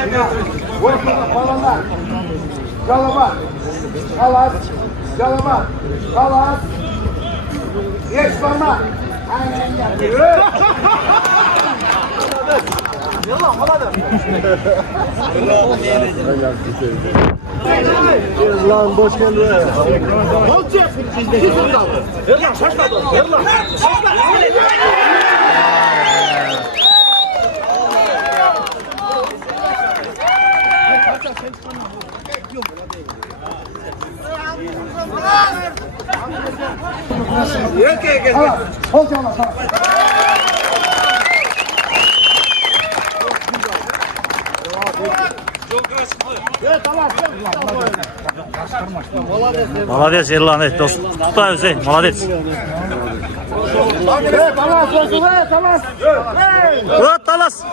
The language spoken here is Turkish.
Vursunlar falanlar. Calamat. Kalas. Calamat. Kalas. Geç parmak. Aynen gel. Yalan falan. Lan boş geldin. Olacak. Yallah şaşmadı. Yallah. Ol canına sana. Молодец, Ерлан, Тутай Hüseyin, молодец. Talas olsun, talas. Talas.